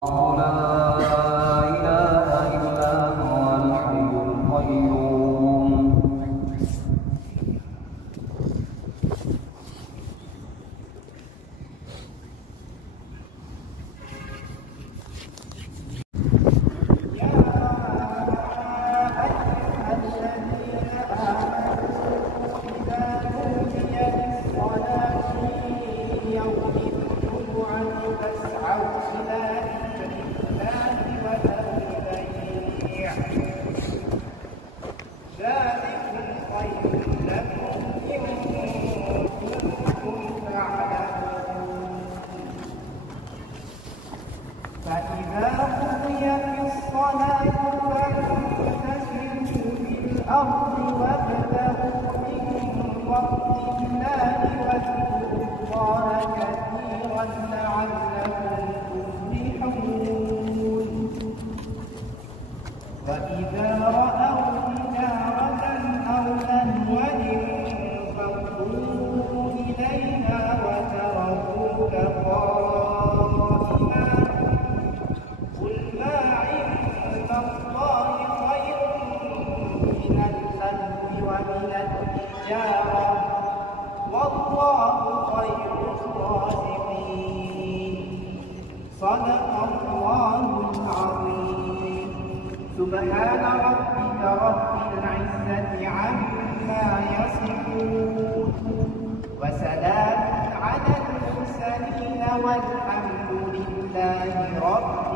الله لا إله إلا هو الحي القيوم. فإذا قضيت الصلاة فانتشروا في الأرض وابتغوا من فضل الله واذكروا الله كثيرا لعلكم تفلحون. وإذا رأوا تجارة أو لهوا انفضوا إليها وتركوك قائما. قل ما عند الله خير من اللهو ومن التجارة والله خير الرازقين. صدق الله العظيم. سبحان ربك رب العزة عما يصفون وسلام على المرسلين والحمد لله رب